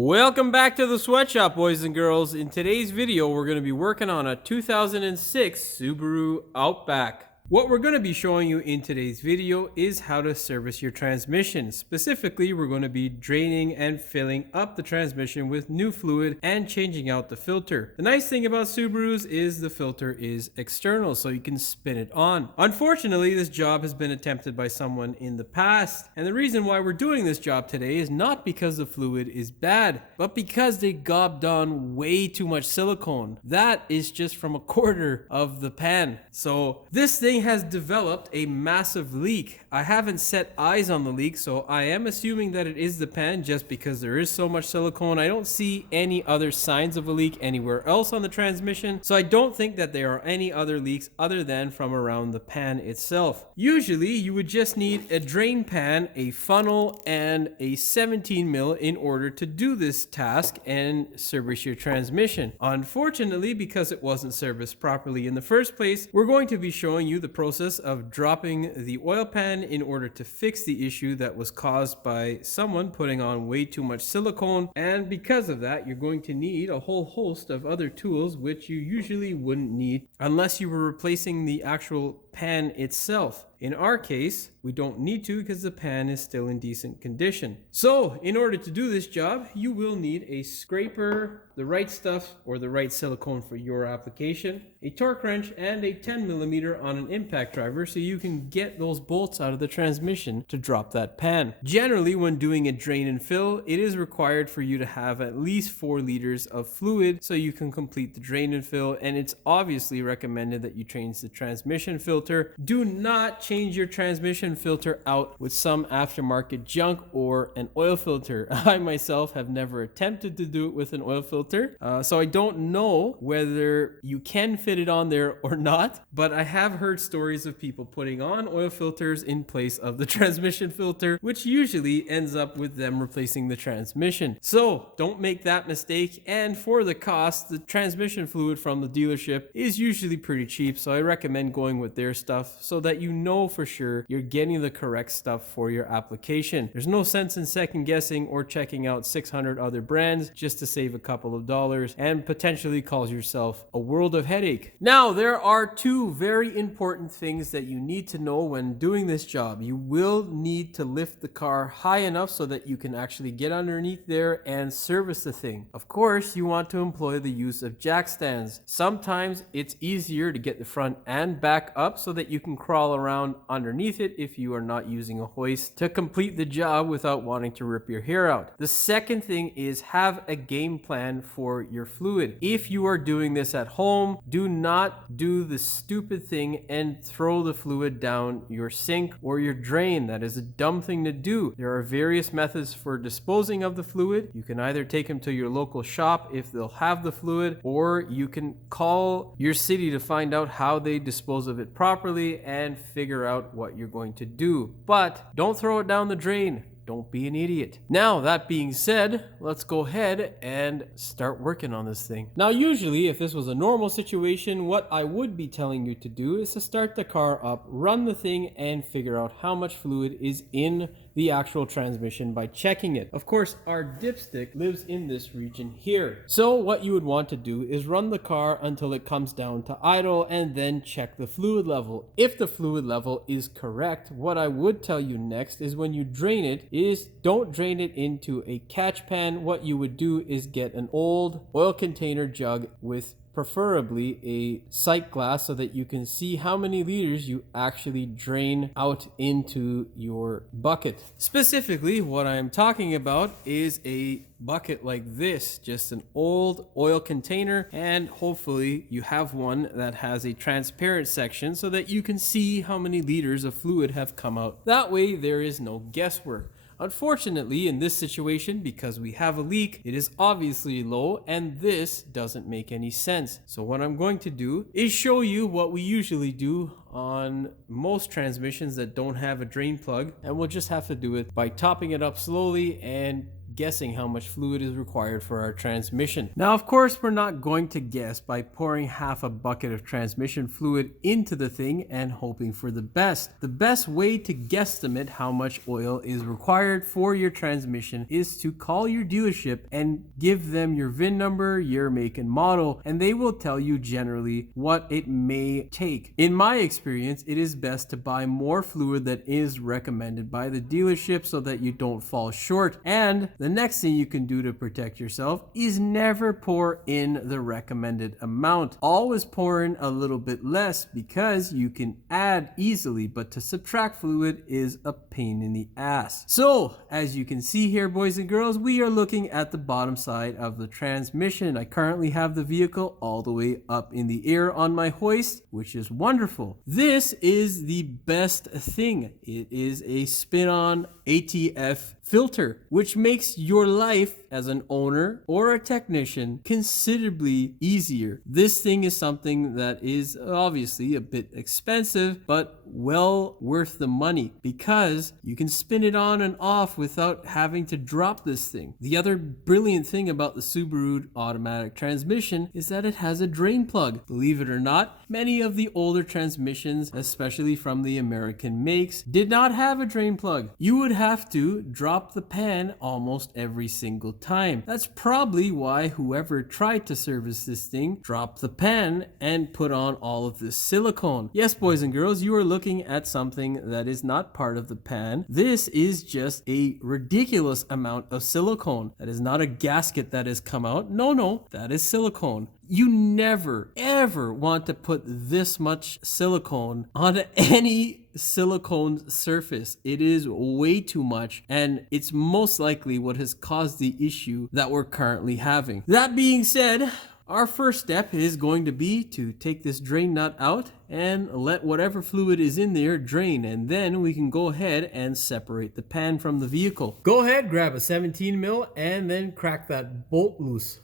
Welcome back to the sweatshop, boys and girls. In today's video, we're going to be working on a 2006 Subaru Outback. What we're going to be showing you in today's video is how to service your transmission. Specifically, we're going to be draining and filling up the transmission with new fluid and changing out the filter. The nice thing about Subarus is the filter is external, so you can spin it on. Unfortunately, this job has been attempted by someone in the past, and the reason why we're doing this job today is not because the fluid is bad, but because they gobbed on way too much silicone. That is just from a quarter of the pan. So this thing has developed a massive leak. I haven't set eyes on the leak, so I am assuming that it is the pan just because there is so much silicone. I don't see any other signs of a leak anywhere else on the transmission, so I don't think that there are any other leaks other than from around the pan itself. Usually you would just need a drain pan, a funnel, and a 17 mil in order to do this task and service your transmission. Unfortunately, because it wasn't serviced properly in the first place, we're going to be showing you the process of dropping the oil pan in order to fix the issue that was caused by someone putting on way too much silicone, and because of that you're going to need a whole host of other tools which you usually wouldn't need unless you were replacing the actual pan itself. In our case, we don't need to because the pan is still in decent condition. So in order to do this job, you will need a scraper, the right stuff or the right silicone for your application, a torque wrench, and a 10 millimeter on an impact driver so you can get those bolts out of the transmission to drop that pan. Generally, when doing a drain and fill, it is required for you to have at least 4 liters of fluid so you can complete the drain and fill, and it's obviously recommended that you change the transmission filter. Do not change your transmission filter out with some aftermarket junk or an oil filter. I myself have never attempted to do it with an oil filter, so I don't know whether you can fit it on there or not, but I have heard stories of people putting on oil filters in place of the transmission filter, which usually ends up with them replacing the transmission. So don't make that mistake, and for the cost, the transmission fluid from the dealership is usually pretty cheap, so I recommend going with their stuff so that you know for sure you're getting the correct stuff for your application. There's no sense in second guessing or checking out 600 other brands just to save a couple of dollars and potentially cause yourself a world of headache. Now, there are 2 very important things that you need to know when doing this job. You will need to lift the car high enough so that you can actually get underneath there and service the thing. Of course, you want to employ the use of jack stands. Sometimes it's easier to get the front and back up so that you can crawl around underneath it if you are not using a hoist to complete the job without wanting to rip your hair out. The second thing is have a game plan for your fluid. If you are doing this at home, do not do the stupid thing and throw the fluid down your sink or your drain. That is a dumb thing to do. There are various methods for disposing of the fluid. You can either take them to your local shop if they'll have the fluid, or you can call your city to find out how they dispose of it properly and figure out what you're going to do. But don't throw it down the drain. Don't be an idiot. Now, that being said, let's go ahead and start working on this thing. Now, usually, if this was a normal situation, what I would be telling you to do is to start the car up, run the thing, and figure out how much fluid is in the actual transmission by checking it. Of course, our dipstick lives in this region here. So what you would want to do is run the car until it comes down to idle and then check the fluid level. If the fluid level is correct, what I would tell you next is when you drain it is don't drain it into a catch pan. What you would do is get an old oil container jug with preferably a sight glass so that you can see how many liters you actually drain out into your bucket. Specifically, what I'm talking about is a bucket like this, just an old oil container, and hopefully you have one that has a transparent section so that you can see how many liters of fluid have come out. That way there is no guesswork. Unfortunately, in this situation, because we have a leak, it is obviously low and this doesn't make any sense. So what I'm going to do is show you what we usually do on most transmissions that don't have a drain plug, and we'll just have to do it by topping it up slowly and guessing how much fluid is required for our transmission. Now, of course, we're not going to guess by pouring half a bucket of transmission fluid into the thing and hoping for the best. The best way to guesstimate how much oil is required for your transmission is to call your dealership and give them your VIN number, your make and model, and they will tell you generally what it may take. In my experience, it is best to buy more fluid that is recommended by the dealership so that you don't fall short. And the next thing you can do to protect yourself is never pour in the recommended amount. Always pour in a little bit less because you can add easily, but to subtract fluid is a pain in the ass. So as you can see here, boys and girls, we are looking at the bottom side of the transmission. I currently have the vehicle all the way up in the air on my hoist, which is wonderful. This is the best thing. It is a spin-on ATF filter, which makes your life as an owner or a technician considerably easier. This thing is something that is obviously a bit expensive, but well worth the money because you can spin it on and off without having to drop this thing. The other brilliant thing about the Subaru automatic transmission is that it has a drain plug. Believe it or not, many of the older transmissions, especially from the American makes, did not have a drain plug. You would have to drop the pan almost every single time. That's probably why whoever tried to service this thing dropped the pan and put on all of this silicone. Yes, boys and girls, you are looking at something that is not part of the pan. This is just a ridiculous amount of silicone. That is not a gasket that has come out. No, that is silicone. You never, ever want to put this much silicone on any silicone surface. It is way too much, and it's most likely what has caused the issue that we're currently having. That being said, our first step is going to be to take this drain nut out and let whatever fluid is in there drain, and then we can go ahead and separate the pan from the vehicle. Go ahead, grab a 17 mil and then crack that bolt loose.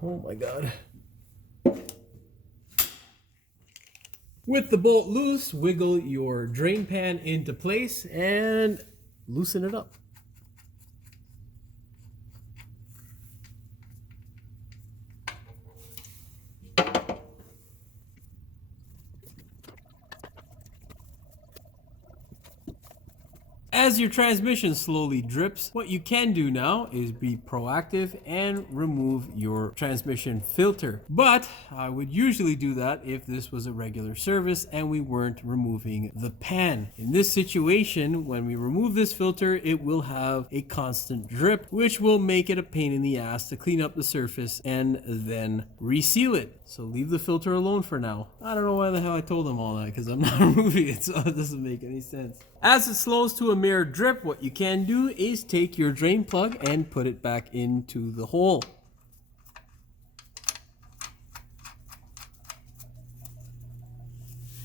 Oh my God. With the bolt loose, wiggle your drain pan into place and loosen it up. As your transmission slowly drips, what you can do now is be proactive and remove your transmission filter. But I would usually do that if this was a regular service and we weren't removing the pan. In this situation, when we remove this filter, it will have a constant drip, which will make it a pain in the ass to clean up the surface and then reseal it. So leave the filter alone for now. I don't know why the hell I told them all that, because I'm not removing it, so it doesn't make any sense. As it slows to a mere drip, what you can do is take your drain plug and put it back into the hole.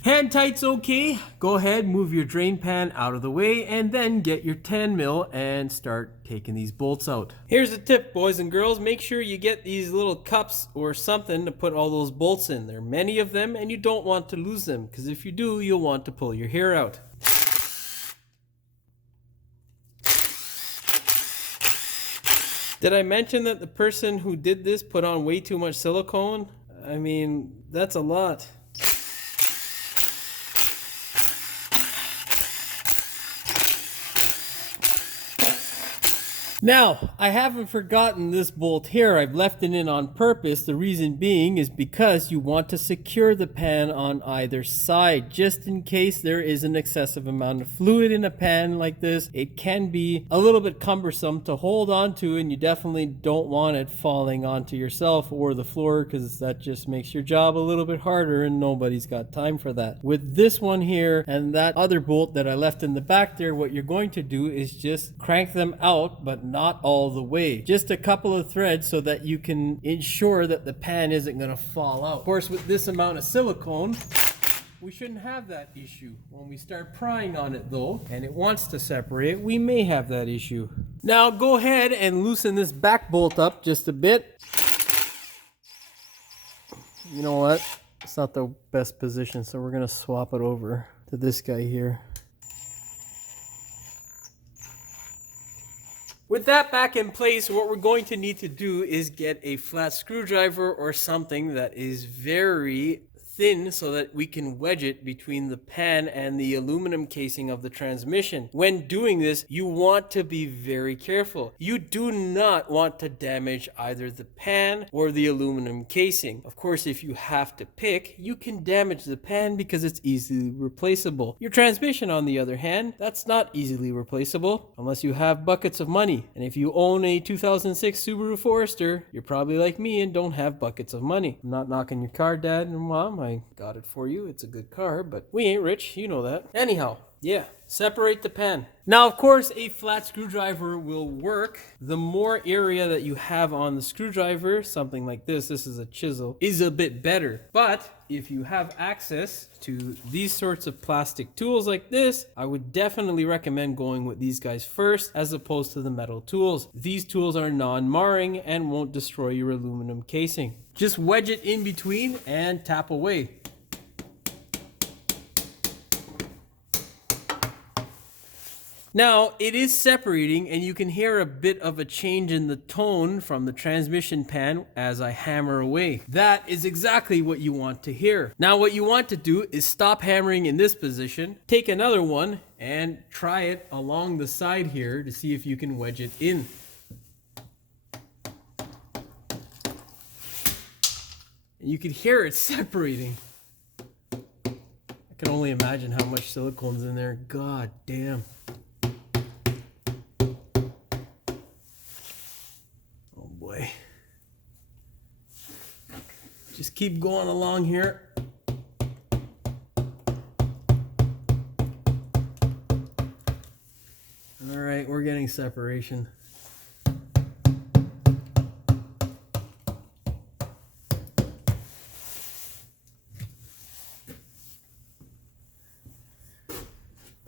Hand tight's okay. Go ahead, move your drain pan out of the way, and then get your 10 mil and start taking these bolts out. Here's a tip, boys and girls. Make sure you get these little cups or something to put all those bolts in. There are many of them and you don't want to lose them, because if you do, you'll want to pull your hair out. Did I mention that the person who did this put on way too much silicone? I mean, that's a lot. Now, I haven't forgotten this bolt here. I've left it in on purpose. The reason being is because you want to secure the pan on either side, just in case there is an excessive amount of fluid in a pan like this. It can be a little bit cumbersome to hold on to, and you definitely don't want it falling onto yourself or the floor, because that just makes your job a little bit harder and nobody's got time for that. With this one here and that other bolt that I left in the back there, what you're going to do is just crank them out, but not all the way. Just a couple of threads so that you can ensure that the pan isn't going to fall out. Of course, with this amount of silicone, we shouldn't have that issue. When we start prying on it though, and it wants to separate, we may have that issue. Now go ahead and loosen this back bolt up just a bit. You know what? It's not the best position, so we're going to swap it over to this guy here. With that back in place, what we're going to need to do is get a flat screwdriver or something that is very thin so that we can wedge it between the pan and the aluminum casing of the transmission. When doing this, you want to be very careful. You do not want to damage either the pan or the aluminum casing. Of course, if you have to pick, you can damage the pan because it's easily replaceable. Your transmission, on the other hand, that's not easily replaceable unless you have buckets of money. And if you own a 2006 Subaru Forester, you're probably like me and don't have buckets of money. I'm not knocking your car, Dad and Mom. I got it for you. It's a good car, but we ain't rich. You know that. Anyhow, yeah, separate the pan. Now, of course, a flat screwdriver will work. The more area that you have on the screwdriver, something like this is a chisel, is a bit better. But if you have access to these sorts of plastic tools like this, I would definitely recommend going with these guys first as opposed to the metal tools. These tools are non-marring and won't destroy your aluminum casing. Just wedge it in between and tap away. Now, it is separating and you can hear a bit of a change in the tone from the transmission pan as I hammer away. That is exactly what you want to hear. Now, what you want to do is stop hammering in this position, take another one and try it along the side here to see if you can wedge it in. And you can hear it separating. I can only imagine how much silicone's in there. God damn. Just keep going along here. All right, we're getting separation.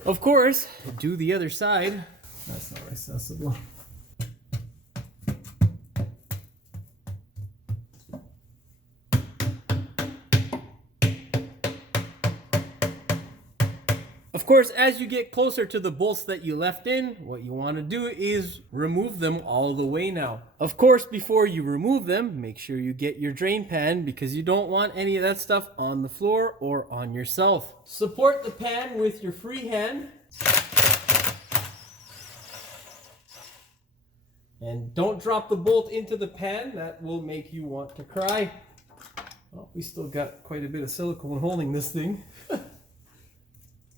Of course, do the other side. That's not accessible. Of course, as you get closer to the bolts that you left in, what you want to do is remove them all the way now. Of course, before you remove them, make sure you get your drain pan because you don't want any of that stuff on the floor or on yourself. Support the pan with your free hand. And don't drop the bolt into the pan, that will make you want to cry. Well, we still got quite a bit of silicone holding this thing.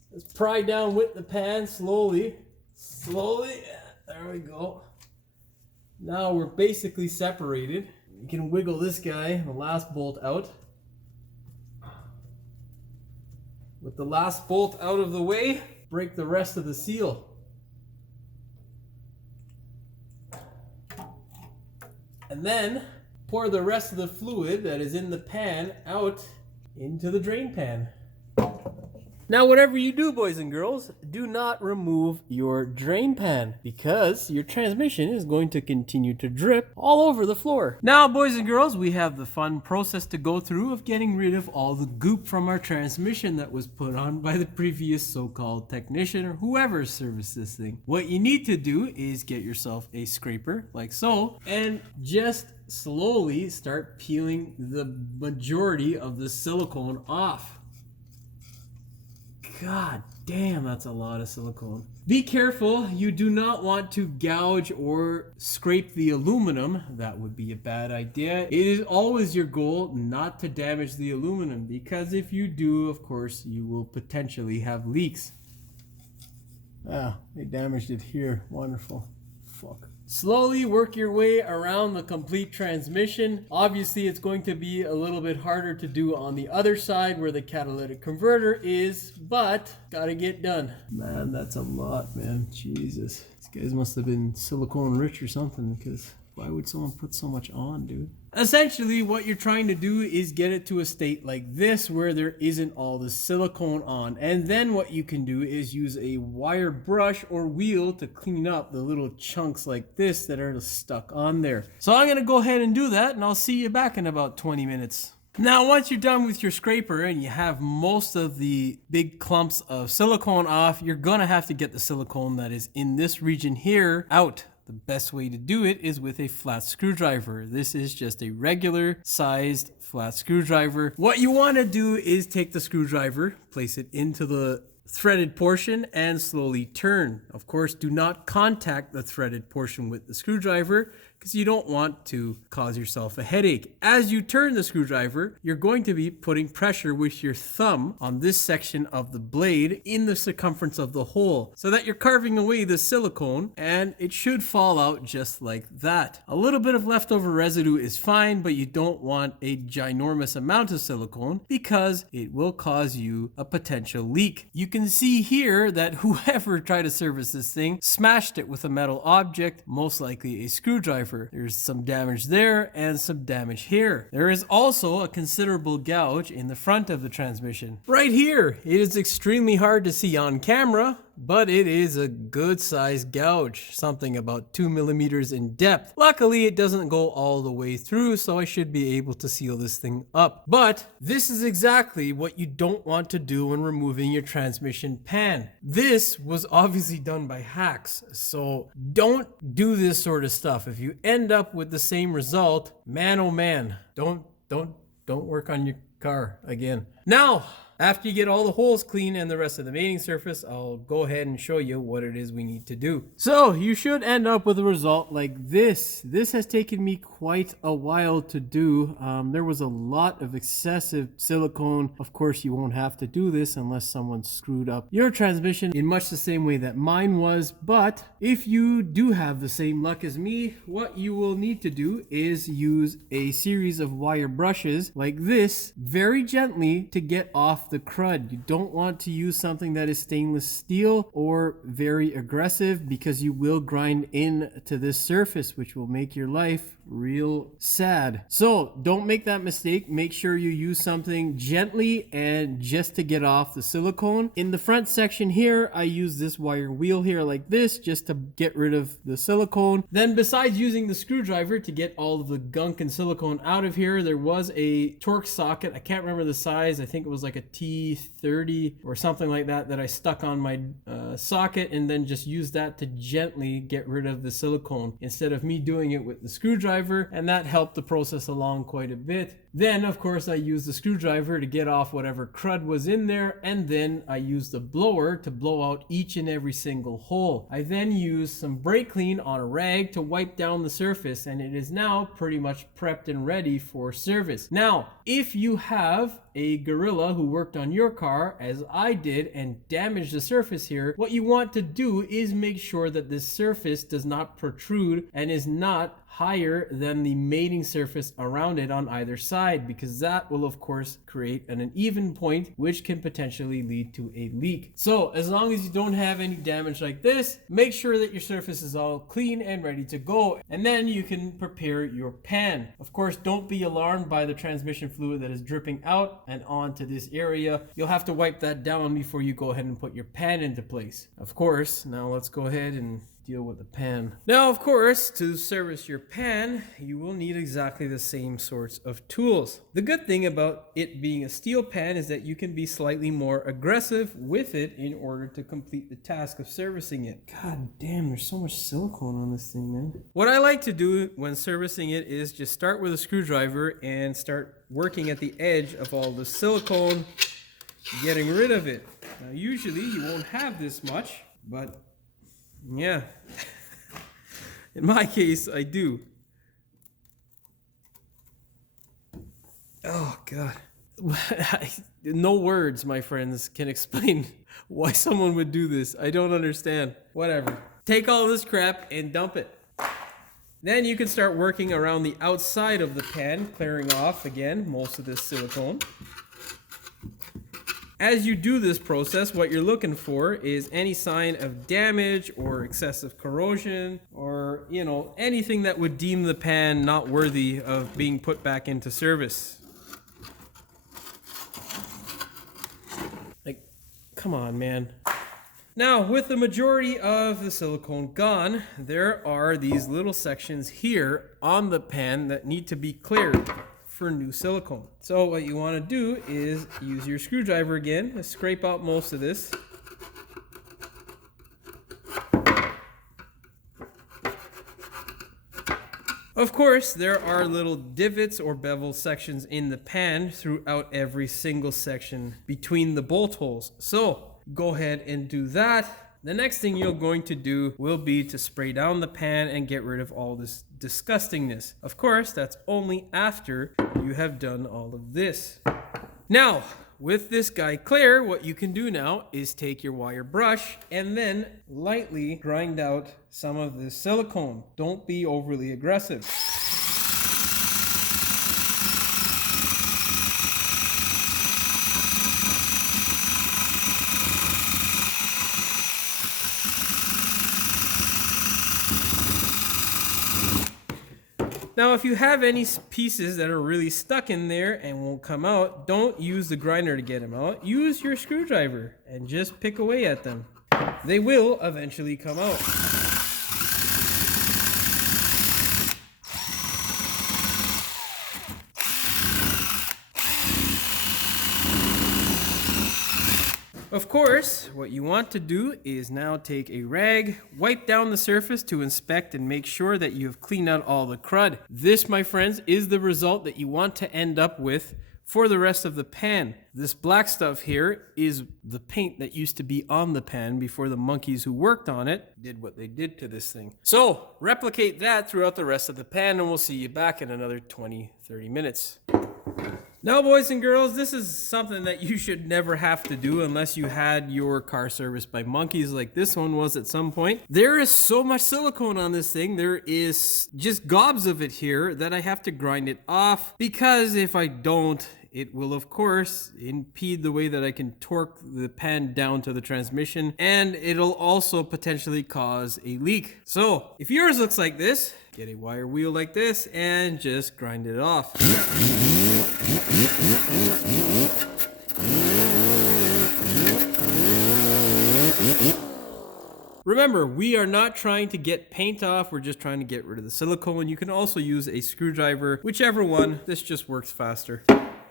Let's pry down with the pan slowly. Slowly. There we go. Now we're basically separated. You can wiggle this guy, the last bolt, out. With the last bolt out of the way, break the rest of the seal. And then pour the rest of the fluid that is in the pan out into the drain pan. Now, whatever you do, boys and girls, do not remove your drain pan because your transmission is going to continue to drip all over the floor. Now, boys and girls, we have the fun process to go through of getting rid of all the goop from our transmission that was put on by the previous so-called technician or whoever serviced this thing. What you need to do is get yourself a scraper like so and just slowly start peeling the majority of the silicone off. God damn, that's a lot of silicone. Be careful, you do not want to gouge or scrape the aluminum. That would be a bad idea. It is always your goal not to damage the aluminum because if you do, of course, you will potentially have leaks. Ah, they damaged it here. Wonderful. Fuck. Slowly work your way around the complete transmission. Obviously, it's going to be a little bit harder to do on the other side where the catalytic converter is, but gotta get done. Man, that's a lot, man. Jesus. These guys must have been silicone rich or something because why would someone put so much on, dude? Essentially, what you're trying to do is get it to a state like this where there isn't all the silicone on. And then what you can do is use a wire brush or wheel to clean up the little chunks like this that are stuck on there. So I'm going to go ahead and do that, and I'll see you back in about 20 minutes. Now, once you're done with your scraper and you have most of the big clumps of silicone off, you're going to have to get the silicone that is in this region here out The best way to do it is with a flat screwdriver. This is just a regular sized flat screwdriver. What you want to do is take the screwdriver, place it into the threaded portion and slowly turn. Of course, do not contact the threaded portion with the screwdriver because you don't want to cause yourself a headache. As you turn the screwdriver, you're going to be putting pressure with your thumb on this section of the blade in the circumference of the hole so that you're carving away the silicone, and it should fall out just like that. A little bit of leftover residue is fine, but you don't want a ginormous amount of silicone because it will cause you a potential leak. You can see here that whoever tried to service this thing smashed it with a metal object, most likely a screwdriver. There's some damage there and some damage here. There is also a considerable gouge in the front of the transmission. Right here, it is extremely hard to see on camera, but it is a good sized gouge, something about 2 millimeters in depth. Luckily, it doesn't go all the way through, so I should be able to seal this thing up. But this is exactly what you don't want to do when removing your transmission pan. This was obviously done by hacks, so don't do this sort of stuff. If you end up with the same result, man oh man, don't work on your car again. Now, after you get all the holes clean and the rest of the mating surface, I'll go ahead and show you what it is we need to do. So you should end up with a result like this. This has taken me quite a while to do. There was a lot of excessive silicone. Of course, you won't have to do this unless someone screwed up your transmission in much the same way that mine was. But if you do have the same luck as me, what you will need to do is use a series of wire brushes like this very gently to get off the crud. You don't want to use something that is stainless steel or very aggressive because you will grind into this surface, which will make your life real sad. So don't make that mistake. Make sure you use something gently and just to get off the silicone. In the front section here, I use this wire wheel here like this just to get rid of the silicone. Then besides using the screwdriver to get all of the gunk and silicone out of here, there was a Torx socket. I can't remember the size. I think it was like a T30 or something like that I stuck on my socket, and then just used that to gently get rid of the silicone instead of me doing it with the screwdriver, and that helped the process along quite a bit. Then of course I used the screwdriver to get off whatever crud was in there, and then I used the blower to blow out each and every single hole. I then used some brake clean on a rag to wipe down the surface, and it is now pretty much prepped and ready for service. Now, if you have a gorilla who worked on your car as I did and damaged the surface here, what you want to do is make sure that this surface does not protrude and is not higher than the mating surface around it on either side, because that will of course create an uneven point which can potentially lead to a leak. So as long as you don't have any damage like this, make sure that your surface is all clean and ready to go, and then you can prepare your pan. Of course, don't be alarmed by the transmission fluid that is dripping out and onto this area. You'll have to wipe that down before you go ahead and put your pan into place. Of course, now let's go ahead and deal with the pan. Now, of course, to service your pan, you will need exactly the same sorts of tools. The good thing about it being a steel pan is that you can be slightly more aggressive with it in order to complete the task of servicing it. God damn, there's so much silicone on this thing, man. What I like to do when servicing it is just start with a screwdriver and start working at the edge of all the silicone, getting rid of it. Now, usually you won't have this much, but yeah, in my case, I do. Oh, God. No words, my friends, can explain why someone would do this. I don't understand. Whatever. Take all this crap and dump it. Then you can start working around the outside of the pan, clearing off, again, most of this silicone. As you do this process, what you're looking for is any sign of damage or excessive corrosion or, anything that would deem the pan not worthy of being put back into service. Like, come on, man. Now, with the majority of the silicone gone, there are these little sections here on the pan that need to be cleared for new silicone. So what you want to do is use your screwdriver again to scrape out most of this. Of course, there are little divots or bevel sections in the pan throughout every single section between the bolt holes. So go ahead and do that. The next thing you're going to do will be to spray down the pan and get rid of all this disgustingness. Of course, that's only after you have done all of this. Now, with this guy clear, what you can do now is take your wire brush and then lightly grind out some of this silicone. Don't be overly aggressive. Now, if you have any pieces that are really stuck in there and won't come out, don't use the grinder to get them out. Use your screwdriver and just pick away at them. They will eventually come out. Of course, what you want to do is now take a rag, wipe down the surface to inspect and make sure that you have cleaned out all the crud. This, my friends, is the result that you want to end up with for the rest of the pan. This black stuff here is the paint that used to be on the pan before the monkeys who worked on it did what they did to this thing. So replicate that throughout the rest of the pan and we'll see you back in another 20-30 minutes. Now, boys and girls, this is something that you should never have to do unless you had your car serviced by monkeys like this one was at some point. There is so much silicone on this thing. There is just gobs of it here that I have to grind it off because if I don't, it will, of course, impede the way that I can torque the pan down to the transmission, and it'll also potentially cause a leak. So, if yours looks like this, get a wire wheel like this and just grind it off. Remember, we are not trying to get paint off, we're just trying to get rid of the silicone. You can also use a screwdriver, whichever one, this just works faster.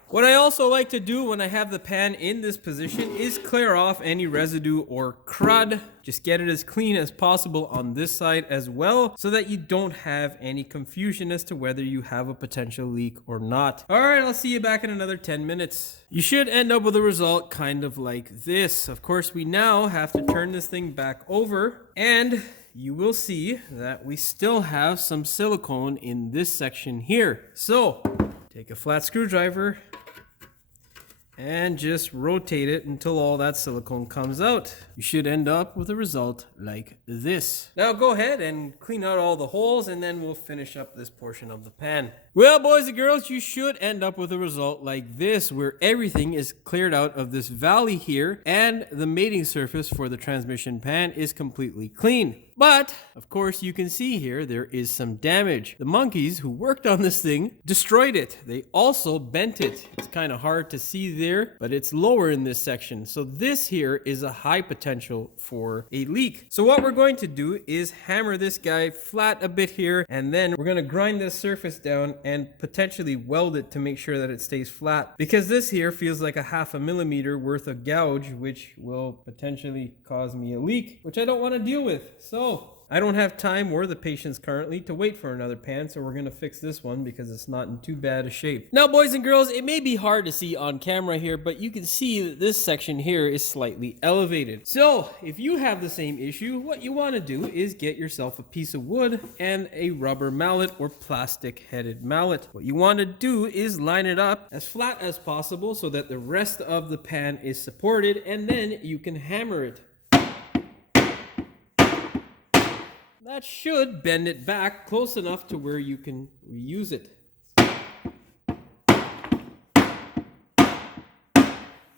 What I also like to do when I have the pan in this position is clear off any residue or crud. Just get it as clean as possible on this side as well so that you don't have any confusion as to whether you have a potential leak or not. Alright, I'll see you back in another 10 minutes. You should end up with a result kind of like this. Of course, we now have to turn this thing back over and you will see that we still have some silicone in this section here. So, take a flat screwdriver and just rotate it until all that silicone comes out. You should end up with a result like this. Now go ahead and clean out all the holes and then we'll finish up this portion of the pan. Well, boys and girls, you should end up with a result like this where everything is cleared out of this valley here and the mating surface for the transmission pan is completely clean. But, of course, you can see here there is some damage. The monkeys who worked on this thing destroyed it. They also bent it. It's kind of hard to see there, but it's lower in this section. So this here is a high potential for a leak. So what we're going to do is hammer this guy flat a bit here, and then we're going to grind this surface down and potentially weld it to make sure that it stays flat. Because this here feels like a 0.5 millimeter worth of gouge, which will potentially cause me a leak, which I don't want to deal with. So I don't have time or the patience currently to wait for another pan, so we're going to fix this one because it's not in too bad a shape. Now, boys and girls, it may be hard to see on camera here, but you can see that this section here is slightly elevated. So, if you have the same issue, what you want to do is get yourself a piece of wood and a rubber mallet or plastic-headed mallet. What you want to do is line it up as flat as possible so that the rest of the pan is supported, and then you can hammer it. That should bend it back close enough to where you can reuse it.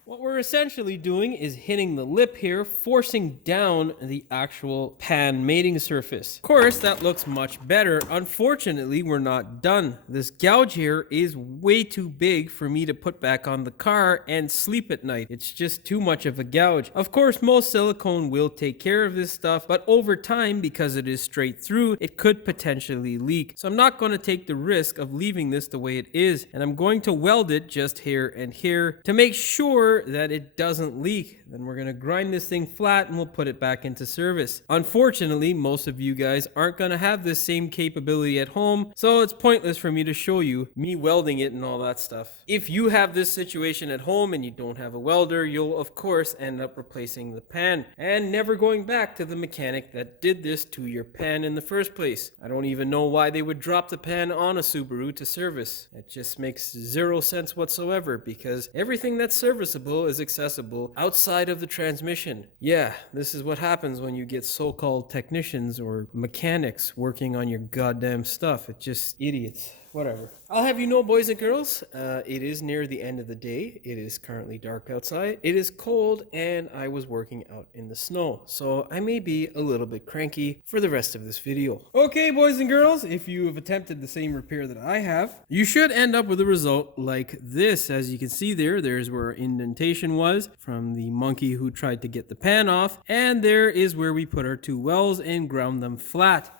What we're essentially doing is hitting the lip here, forcing down the actual pan mating surface. Of course, that looks much better. Unfortunately, we're not done. This gouge here is way too big for me to put back on the car and sleep at night. It's just too much of a gouge. Of course, most silicone will take care of this stuff, but over time, because it is straight through, it could potentially leak. So I'm not going to take the risk of leaving this the way it is, and I'm going to weld it just here and here to make sure sure that it doesn't leak. Then we're going to grind this thing flat and we'll put it back into service. Unfortunately, most of you guys aren't going to have this same capability at home, so it's pointless for me to show you me welding it and all that stuff. If you have this situation at home and you don't have a welder, you'll of course end up replacing the pan and never going back to the mechanic that did this to your pan in the first place. I don't even know why they would drop the pan on a Subaru to service. It just makes zero sense whatsoever, because everything that's serviceable is accessible outside of the transmission. Yeah, this is what happens when you get so-called technicians or mechanics working on your goddamn stuff. It's just idiots. Whatever. I'll have you know, boys and girls, it is near the end of the day. It is currently dark outside. It is cold, and I was working out in the snow, so I may be a little bit cranky for the rest of this video. Okay, boys and girls, if you have attempted the same repair that I have, you should end up with a result like this. As you can see there's where our indentation was from the monkey who tried to get the pan off, and there is where we put our two wells and ground them flat.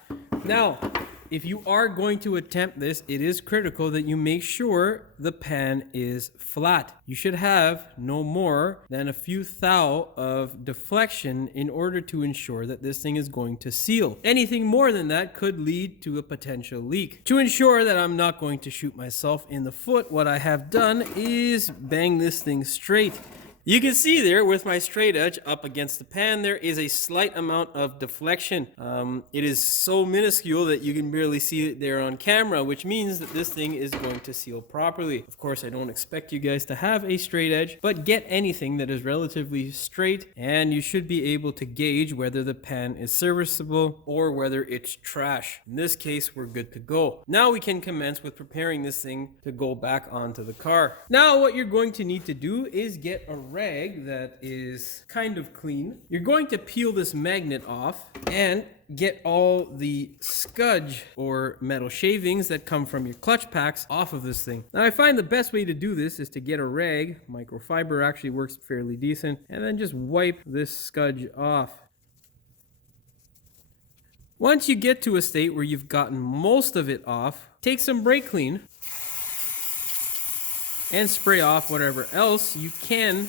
Now, if you are going to attempt this, it is critical that you make sure the pan is flat. You should have no more than a few thou of deflection in order to ensure that this thing is going to seal. Anything more than that could lead to a potential leak. To ensure that I'm not going to shoot myself in the foot, what I have done is bang this thing straight. You can see there with my straight edge up against the pan, there is a slight amount of deflection. It is so minuscule that you can barely see it there on camera, which means that this thing is going to seal properly. Of course, I don't expect you guys to have a straight edge, but get anything that is relatively straight and you should be able to gauge whether the pan is serviceable or whether it's trash. In this case, we're good to go. Now we can commence with preparing this thing to go back onto the car. Now what you're going to need to do is get a rag that is kind of clean. You're going to peel this magnet off and get all the scudge or metal shavings that come from your clutch packs off of this thing. Now I find the best way to do this is to get a rag. Microfiber actually works fairly decent, and then just wipe this scudge off. Once you get to a state where you've gotten most of it off, take some brake clean and spray off whatever else you can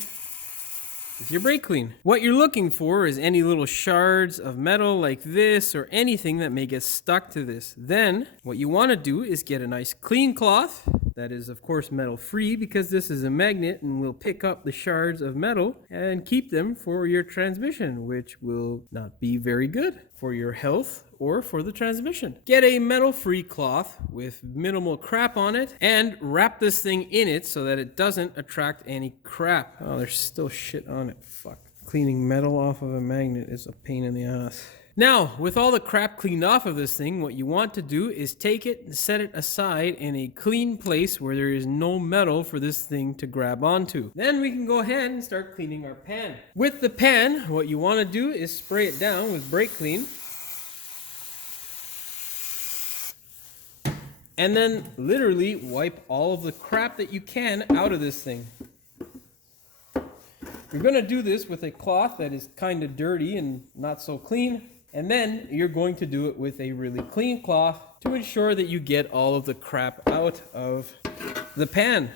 with your brake clean. What you're looking for is any little shards of metal like this or anything that may get stuck to this. Then what you want to do is get a nice clean cloth that is of course metal free, because this is a magnet and will pick up the shards of metal and keep them for your transmission, which will not be very good for your health or for the transmission. Get a metal-free cloth with minimal crap on it and wrap this thing in it so that it doesn't attract any crap. Oh, there's still shit on it. Fuck. Cleaning metal off of a magnet is a pain in the ass. Now, with all the crap cleaned off of this thing, what you want to do is take it and set it aside in a clean place where there is no metal for this thing to grab onto. Then we can go ahead and start cleaning our pan. With the pan, what you want to do is spray it down with brake clean. And then literally wipe all of the crap that you can out of this thing. You're going to do this with a cloth that is kind of dirty and not so clean. And then you're going to do it with a really clean cloth to ensure that you get all of the crap out of the pan.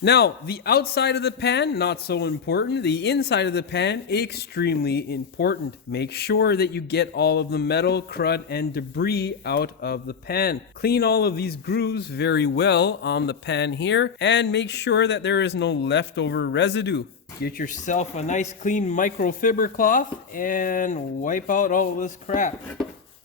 Now, the outside of the pan, not so important. The inside of the pan, extremely important. Make sure that you get all of the metal, crud, and debris out of the pan. Clean all of these grooves very well on the pan here, and make sure that there is no leftover residue. Get yourself a nice clean microfiber cloth and wipe out all of this crap.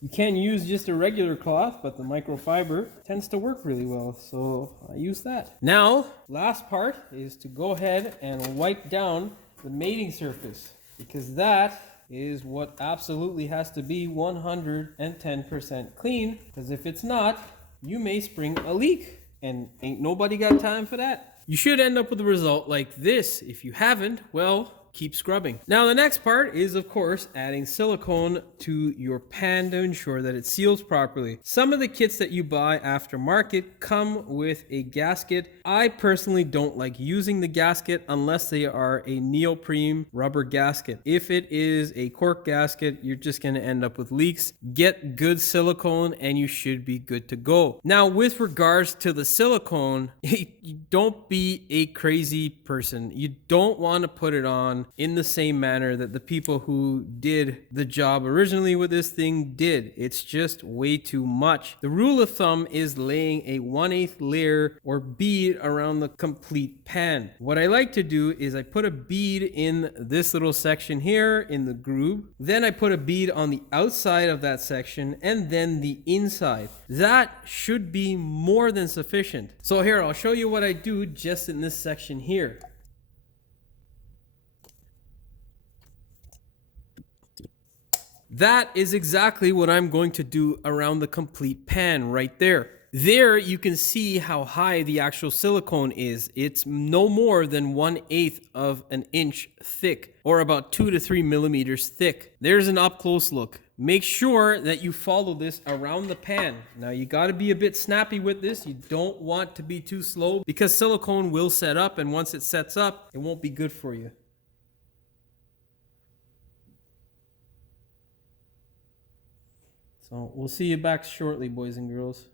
You can use just a regular cloth, but the microfiber tends to work really well, so I use that. Now, last part is to go ahead and wipe down the mating surface, because that is what absolutely has to be 110% clean, because if it's not, you may spring a leak, and ain't nobody got time for that. You should end up with a result like this. If you haven't, well, keep scrubbing. Now the next part is of course adding silicone to your pan to ensure that it seals properly. Some of the kits that you buy aftermarket come with a gasket. I personally don't like using the gasket unless they are a neoprene rubber gasket. If it is a cork gasket, you're just going to end up with leaks. Get good silicone and you should be good to go. Now with regards to the silicone, don't be a crazy person. You don't want to put it on in the same manner that the people who did the job originally with this thing did. It's just way too much. The rule of thumb is laying a 1/8 layer or bead around the complete pan. What I like to do is I put a bead in this little section here in the groove. Then I put a bead on the outside of that section and then the inside. That should be more than sufficient. So here, I'll show you what I do just in this section here. That is exactly what I'm going to do around the complete pan right there. There you can see how high the actual silicone is. It's no more than 1/8 of an inch thick, or about 2 to 3 millimeters thick. There's an up close look. Make sure that you follow this around the pan. Now you got to be a bit snappy with this. You don't want to be too slow because silicone will set up, and once it sets up, it won't be good for you. So we'll see you back shortly, boys and girls.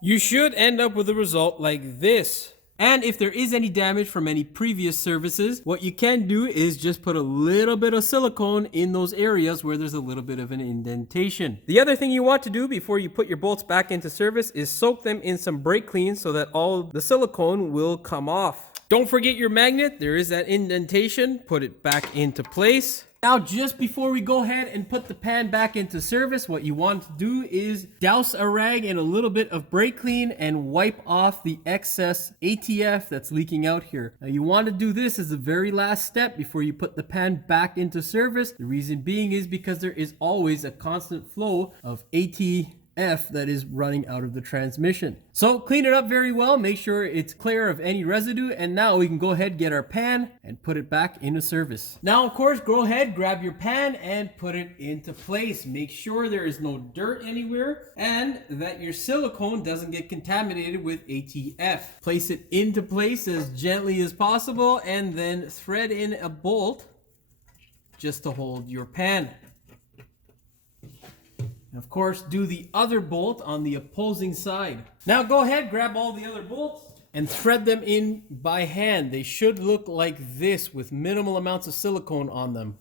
You should end up with a result like this. And if there is any damage from any previous services, what you can do is just put a little bit of silicone in those areas where there's a little bit of an indentation. The other thing you want to do before you put your bolts back into service is soak them in some brake clean so that all the silicone will come off. Don't forget your magnet. There is that indentation. Put it back into place. Now, just before we go ahead and put the pan back into service, what you want to do is douse a rag in a little bit of brake clean and wipe off the excess ATF that's leaking out here. Now, you want to do this as the very last step before you put the pan back into service. The reason being is because there is always a constant flow of ATF that is running out of the transmission. So clean it up very well, make sure it's clear of any residue, and now we can go ahead, get our pan and put it back into service. Now of course, go ahead, grab your pan and put it into place. Make sure there is no dirt anywhere and that your silicone doesn't get contaminated with ATF. Place it into place as gently as possible and then thread in a bolt just to hold your pan. And of course, do the other bolt on the opposing side. Now go ahead, grab all the other bolts and thread them in by hand. They should look like this with minimal amounts of silicone on them.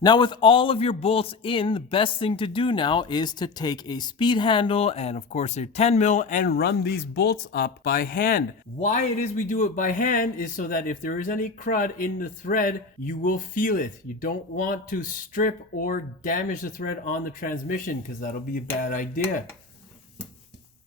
Now with all of your bolts in, the best thing to do now is to take a speed handle and of course they're 10 mil and run these bolts up by hand. Why it is we do it by hand is so that if there is any crud in the thread, you will feel it. You don't want to strip or damage the thread on the transmission because that'll be a bad idea.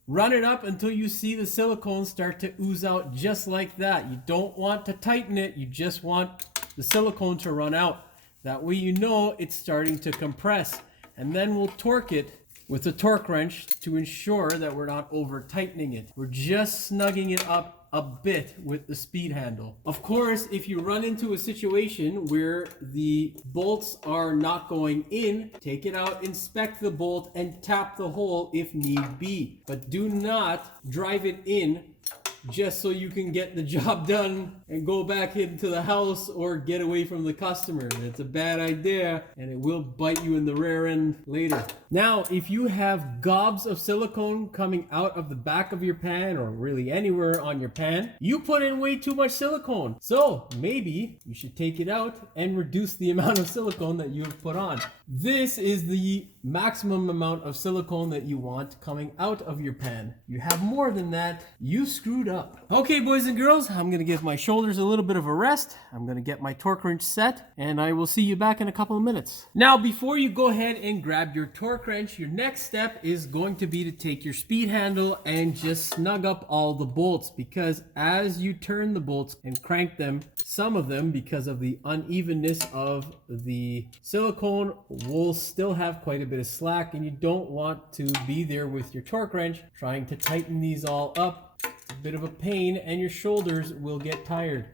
Run it up until you see the silicone start to ooze out just like that. You don't want to tighten it, you just want the silicone to run out. That way you know it's starting to compress, and then we'll torque it with a torque wrench to ensure that we're not over tightening it. We're just snugging it up a bit with the speed handle. Of course, if you run into a situation where the bolts are not going in, take it out, inspect the bolt, and tap the hole if need be. But do not drive it in just so you can get the job done and go back into the house or get away from the customer. It's a bad idea and it will bite you in the rear end later. Now, if you have gobs of silicone coming out of the back of your pan or really anywhere on your pan, you put in way too much silicone. So maybe you should take it out and reduce the amount of silicone that you have put on. This is the maximum amount of silicone that you want coming out of your pan. You have more than that, you screwed up. Okay, boys and girls, I'm gonna give my shoulders a little bit of a rest. I'm gonna get my torque wrench set and I will see you back in a couple of minutes. Now, before you go ahead and grab your torque wrench, your next step is going to be to take your speed handle and just snug up all the bolts, because as you turn the bolts and crank them, some of them, because of the unevenness of the silicone, will still have quite a bit of slack, and you don't want to be there with your torque wrench trying to tighten these all up. It's a bit of a pain, and your shoulders will get tired.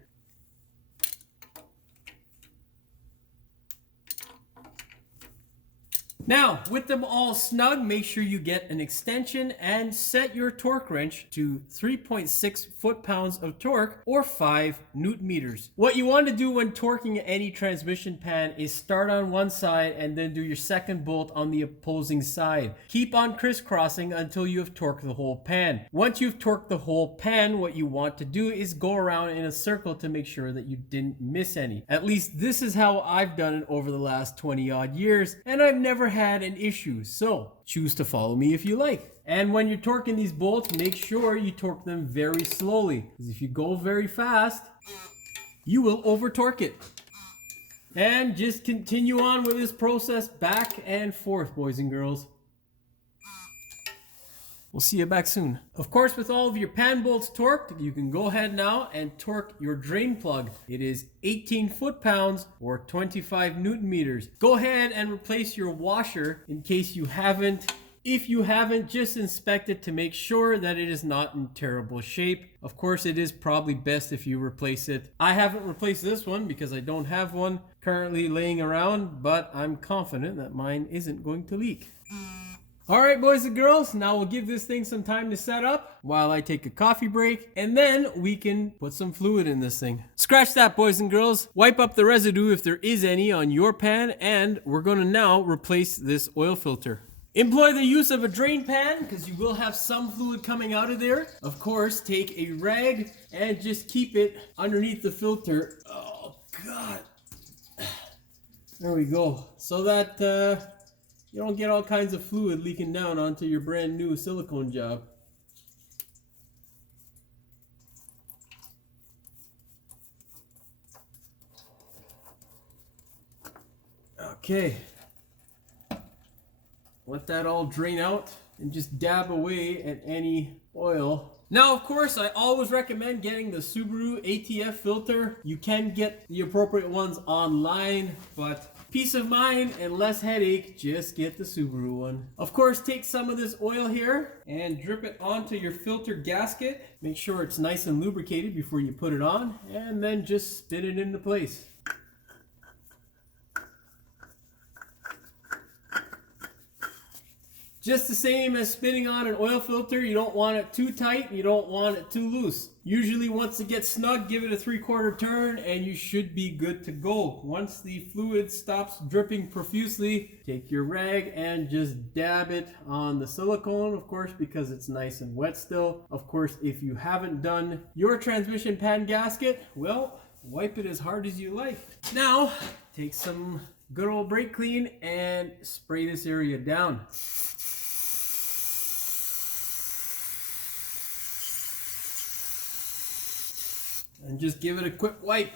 Now, with them all snug, make sure you get an extension and set your torque wrench to 3.6 foot-pounds of torque or 5 newton meters. What you want to do when torquing any transmission pan is start on one side and then do your second bolt on the opposing side. Keep on crisscrossing until you have torqued the whole pan. Once you've torqued the whole pan, what you want to do is go around in a circle to make sure that you didn't miss any. At least this is how I've done it over the last 20 odd years, and I've never had an issue, so choose to follow me if you like. And when you're torquing these bolts, make sure you torque them very slowly, because if you go very fast, you will over torque it. And just continue on with this process back and forth, boys and girls. We'll see you back soon. Of course, with all of your pan bolts torqued, you can go ahead now and torque your drain plug. It is 18 foot-pounds or 25 newton meters. Go ahead and replace your washer in case you haven't. If you haven't, just inspect it to make sure that it is not in terrible shape. Of course, it is probably best if you replace it. I haven't replaced this one because I don't have one currently laying around, but I'm confident that mine isn't going to leak. Alright, boys and girls, now we'll give this thing some time to set up while I take a coffee break, and then we can put some fluid in this thing. Scratch that, boys and girls. Wipe up the residue if there is any on your pan, and we're going to now replace this oil filter. Employ the use of a drain pan because you will have some fluid coming out of there. Of course, take a rag and just keep it underneath the filter. Oh, God. There we go. So that you don't get all kinds of fluid leaking down onto your brand new silicone job. Okay. Let that all drain out and just dab away at any oil. Now, of course, I always recommend getting the Subaru ATF filter. You can get the appropriate ones online, but peace of mind and less headache, just get the Subaru one. Of course, take some of this oil here and drip it onto your filter gasket. Make sure it's nice and lubricated before you put it on, and then just spin it into place. Just the same as spinning on an oil filter, you don't want it too tight, you don't want it too loose. Usually once it gets snug, give it a 3/4 turn and you should be good to go. Once the fluid stops dripping profusely, take your rag and just dab it on the silicone, of course, because it's nice and wet still. Of course, if you haven't done your transmission pan gasket, well, wipe it as hard as you like. Now, take some good old brake clean and spray this area down. And just give it a quick wipe.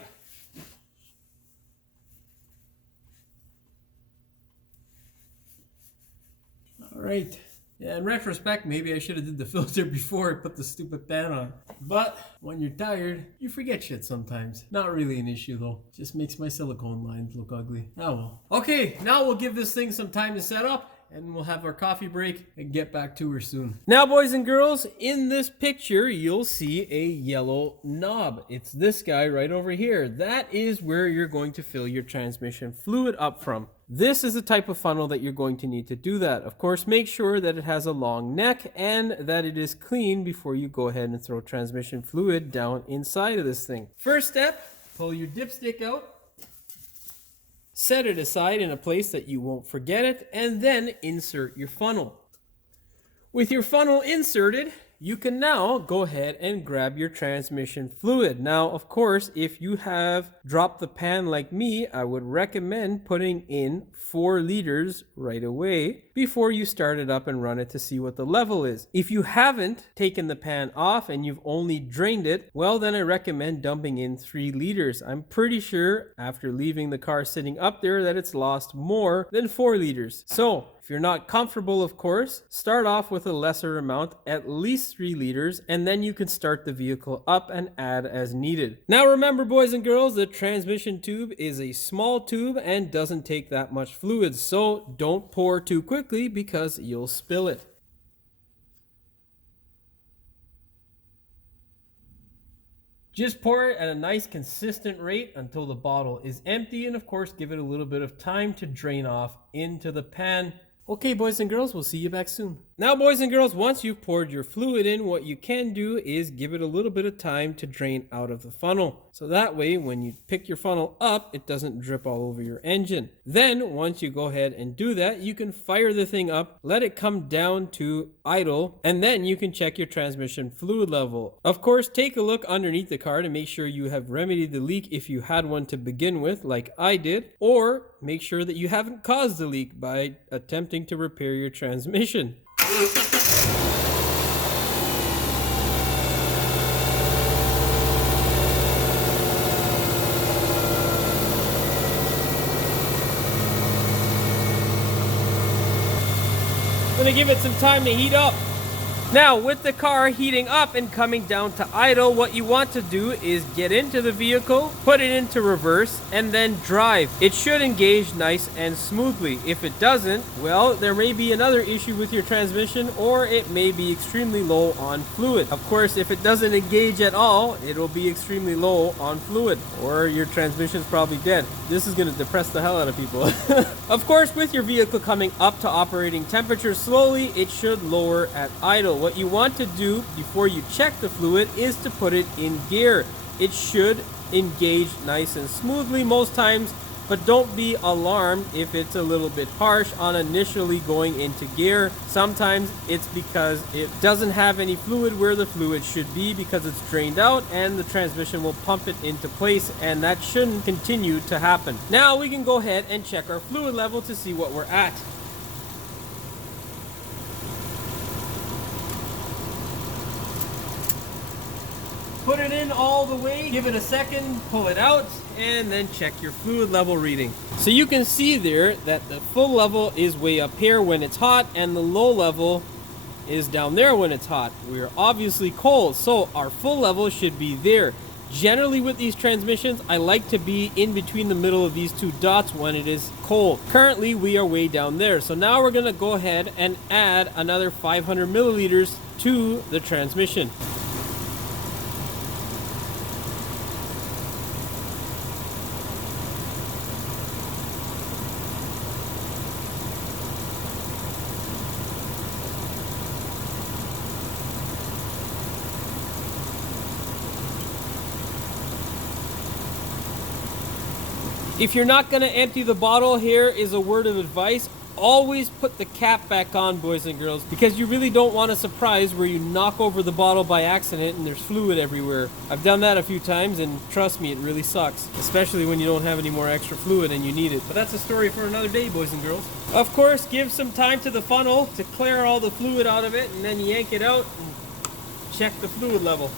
All right. Yeah, in retrospect, maybe I should have did the filter before I put the stupid pan on. But when you're tired, you forget shit sometimes. Not really an issue though. Just makes my silicone lines look ugly. Oh well. Okay, now we'll give this thing some time to set up, and we'll have our coffee break and get back to her soon. Now, boys and girls, in this picture, you'll see a yellow knob. It's this guy right over here. That is where you're going to fill your transmission fluid up from. This is the type of funnel that you're going to need to do that. Of course, make sure that it has a long neck and that it is clean before you go ahead and throw transmission fluid down inside of this thing. First step, pull your dipstick out. Set it aside in a place that you won't forget it, and then insert your funnel. With your funnel inserted, you can now go ahead and grab your transmission fluid. Now, of course, if you have dropped the pan like me, I would recommend putting in 4 liters right away before you start it up and run it to see what the level is. If you haven't taken the pan off and you've only drained it, well, then I recommend dumping in 3 liters. I'm pretty sure after leaving the car sitting up there that it's lost more than 4 liters. So If you're not comfortable, of course, start off with a lesser amount, at least 3 liters, and then you can start the vehicle up and add as needed. Now remember, boys and girls, the transmission tube is a small tube and doesn't take that much fluid, so don't pour too quickly because you'll spill it. Just pour it at a nice consistent rate until the bottle is empty, and of course give it a little bit of time to drain off into the pan. Okay, boys and girls, we'll see you back soon. Now, boys and girls, once you've poured your fluid in, what you can do is give it a little bit of time to drain out of the funnel. So that way, when you pick your funnel up, it doesn't drip all over your engine. Then, once you go ahead and do that, you can fire the thing up, let it come down to idle, and then you can check your transmission fluid level. Of course, take a look underneath the car to make sure you have remedied the leak if you had one to begin with, like I did, or make sure that you haven't caused the leak by attempting to repair your transmission. I'm gonna give it some time to heat up. Now, with the car heating up and coming down to idle, what you want to do is get into the vehicle, put it into reverse, and then drive. It should engage nice and smoothly. If it doesn't, well, there may be another issue with your transmission, or it may be extremely low on fluid. Of course, if it doesn't engage at all, it'll be extremely low on fluid, or your transmission's probably dead. This is gonna depress the hell out of people. Of course, with your vehicle coming up to operating temperature slowly, it should lower at idle. What you want to do before you check the fluid is to put it in gear. It should engage nice and smoothly most times, but don't be alarmed if it's a little bit harsh on initially going into gear. Sometimes it's because it doesn't have any fluid where the fluid should be because it's drained out, and the transmission will pump it into place, and that shouldn't continue to happen. Now we can go ahead and check our fluid level to see what we're at. Put it in all the way, give it a second, pull it out, and then check your fluid level reading. So you can see there that the full level is way up here when it's hot, and the low level is down there when it's hot. We're obviously cold, so our full level should be there. Generally with these transmissions, I like to be in between the middle of these two dots when it is cold. Currently, we are way down there. So now we're gonna go ahead and add another 500 milliliters to the transmission. If you're not going to empty the bottle, here is a word of advice. Always put the cap back on, boys and girls, because you really don't want a surprise where you knock over the bottle by accident and there's fluid everywhere. I've done that a few times, and trust me, it really sucks, especially when you don't have any more extra fluid and you need it. But that's a story for another day, boys and girls. Of course, give some time to the funnel to clear all the fluid out of it, and then yank it out and check the fluid level.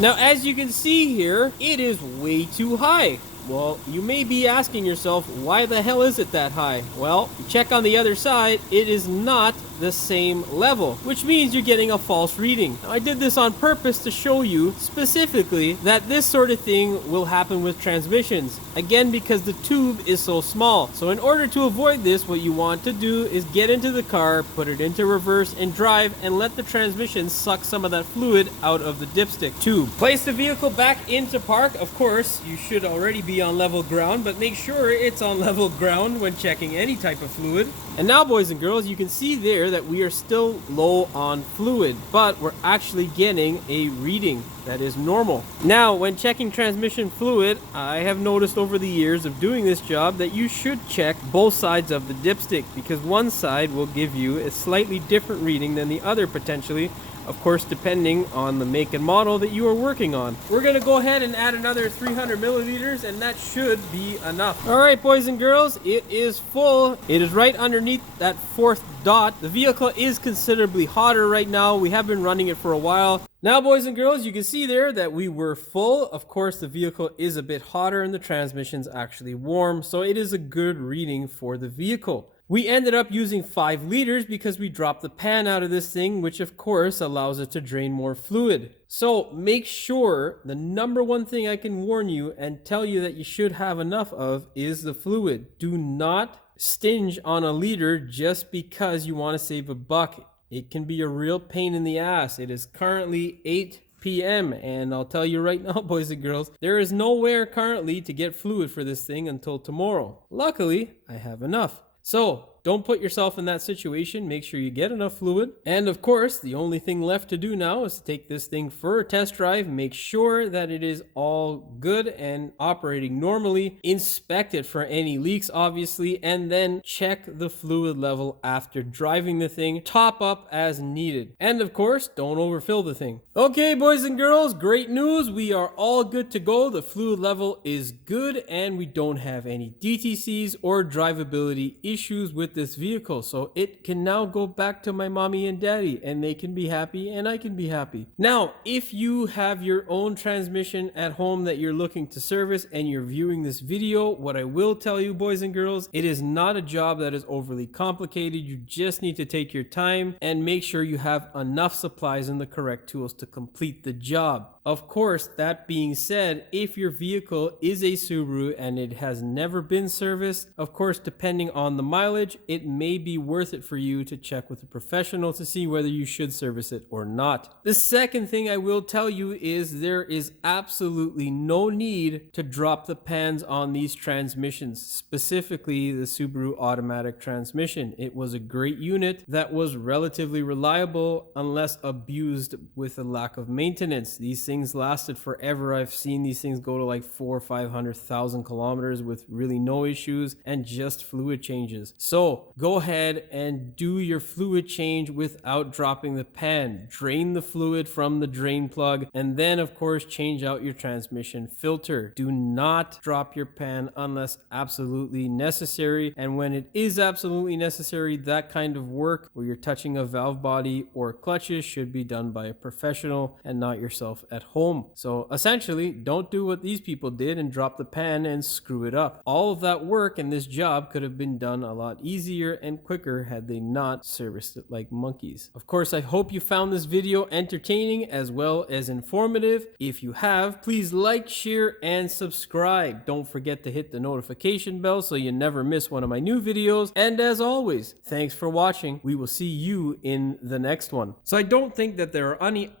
Now, as you can see here, it is way too high. Well, you may be asking yourself, why the hell is it that high? Well, you check on the other side, it is not the same level, which means you're getting a false reading. Now, I did this on purpose to show you specifically that this sort of thing will happen with transmissions. Again, because the tube is so small. So in order to avoid this, what you want to do is get into the car, put it into reverse and drive, and let the transmission suck some of that fluid out of the dipstick tube. Place the vehicle back into park. Of course, you should already be on level ground, but make sure it's on level ground when checking any type of fluid. And now, boys and girls, you can see there that we are still low on fluid, but we're actually getting a reading that is normal. Now, when checking transmission fluid, I have noticed over the years of doing this job that you should check both sides of the dipstick, because one side will give you a slightly different reading than the other potentially, of course, depending on the make and model that you are working on. We're gonna go ahead and add another 300 milliliters, and that should be enough. All right, boys and girls, it is full. It is right underneath that 4th dot. The vehicle is considerably hotter right now. We have been running it for a while. Now, boys and girls, you can see there that we were full. Of course, the vehicle is a bit hotter and the transmission's actually warm, so it is a good reading for the vehicle. We ended up using 5 liters because we dropped the pan out of this thing, which of course allows it to drain more fluid. So make sure, the number one thing I can warn you and tell you that you should have enough of is the fluid. Do not stinge on a liter just because you want to save a buck. It can be a real pain in the ass. It is currently 8 p.m. and I'll tell you right now, boys and girls, there is nowhere currently to get fluid for this thing until tomorrow. Luckily, I have enough. So don't put yourself in that situation. Make sure you get enough fluid. And of course, the only thing left to do now is to take this thing for a test drive. Make sure that it is all good and operating normally. Inspect it for any leaks, obviously, and then check the fluid level after driving the thing. Top up as needed. And of course, don't overfill the thing. Okay, boys and girls, great news. We are all good to go. The fluid level is good and we don't have any DTCs or drivability issues with this vehicle, so it can now go back to my mommy and daddy and they can be happy and I can be happy. Now, if you have your own transmission at home that you're looking to service and you're viewing this video, what I will tell you, boys and girls, it is not a job that is overly complicated. You just need to take your time and make sure you have enough supplies and the correct tools to complete the job. Of course, that being said, if your vehicle is a Subaru and it has never been serviced, of course, depending on the mileage, it may be worth it for you to check with a professional to see whether you should service it or not. The second thing I will tell you is there is absolutely no need to drop the pans on these transmissions, specifically the Subaru automatic transmission. It was a great unit that was relatively reliable unless abused with a lack of maintenance. These things lasted forever. I've seen these things go to like 400,000 or 500,000 kilometers with really no issues and just fluid changes. So go ahead and do your fluid change without dropping the pan. Drain the fluid from the drain plug and then of course change out your transmission filter. Do not drop your pan unless absolutely necessary, and when it is absolutely necessary, that kind of work where you're touching a valve body or clutches should be done by a professional and not yourself at home. So essentially, don't do what these people did and drop the pan and screw it up. All of that work in this job could have been done a lot easier and quicker had they not serviced it like monkeys. Of course, I hope you found this video entertaining as well as informative. If you have, please like, share, and subscribe. Don't forget to hit the notification bell so you never miss one of my new videos. And as always, thanks for watching. We will see you in the next one. So I don't think that there are any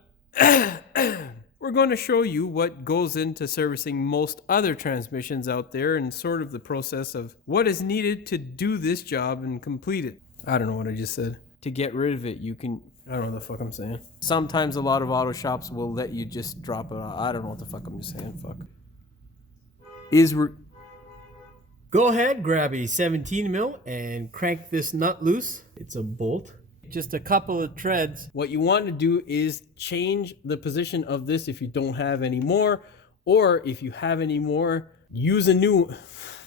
we're going to show you what goes into servicing most other transmissions out there and sort of the process of what is needed to do this job and complete it. I don't know what I just said. To get rid of it, you can, I don't know what the fuck I'm saying. Sometimes a lot of auto shops will let you just drop it out. I don't know what the fuck I'm just saying. Fuck. Go ahead, grab a 17 mil and crank this nut loose. It's a bolt. Just a couple of treads. What you want to do is change the position of this if you don't have any more, or if you have any more, use a new what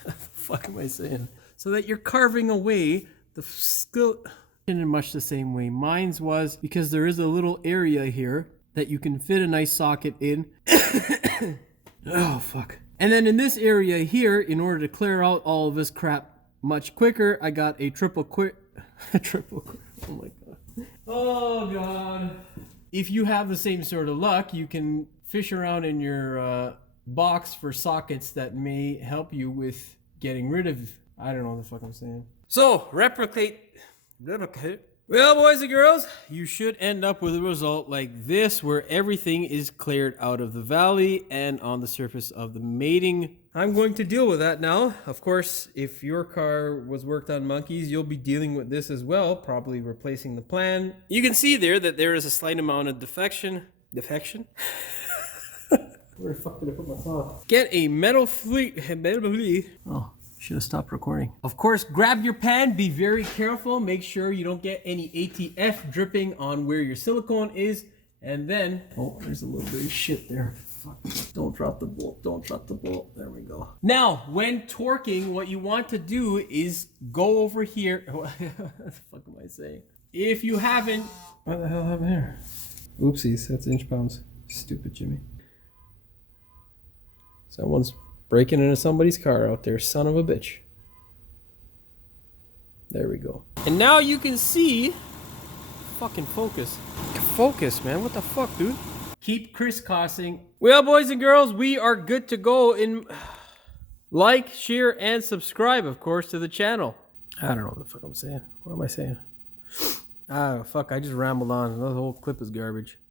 the fuck am I saying? So that you're carving away the skill in much the same way mine's was, because there is a little area here that you can fit a nice socket in. Oh fuck. And then in this area here, in order to clear out all of this crap much quicker, I got a triple quick. Oh my god. Oh god. If you have the same sort of luck, you can fish around in your box for sockets that may help you with getting rid of, I don't know what the fuck I'm saying. So replicate. Well, boys and girls, you should end up with a result like this, where everything is cleared out of the valley and on the surface of the mating. I'm going to deal with that now. Of course, if your car was worked on monkeys, you'll be dealing with this as well, probably replacing the plan. You can see there that there is a slight amount of defection? Where the fuck did I put my saw? Get a metal fleet. Oh. Should have stopped recording. Of course, grab your pan, be very careful, make sure you don't get any ATF dripping on where your silicone is, and then, oh, there's a little bit of shit there. Fuck. Don't drop the bolt, don't drop the bolt. There we go. Now, when torquing, what you want to do is go over here. What the fuck am I saying? If you haven't, what the hell happened here? Oopsies, that's inch pounds. Stupid Jimmy. Someone's breaking into somebody's car out there, son of a bitch. There we go. And now you can see, fucking focus. Focus, man, what the fuck, dude? Keep crisscrossing. Well, boys and girls, we are good to go. In like, share, and subscribe, of course, to the channel. I don't know what the fuck I'm saying. What am I saying? Ah, fuck, I just rambled on. The whole clip is garbage.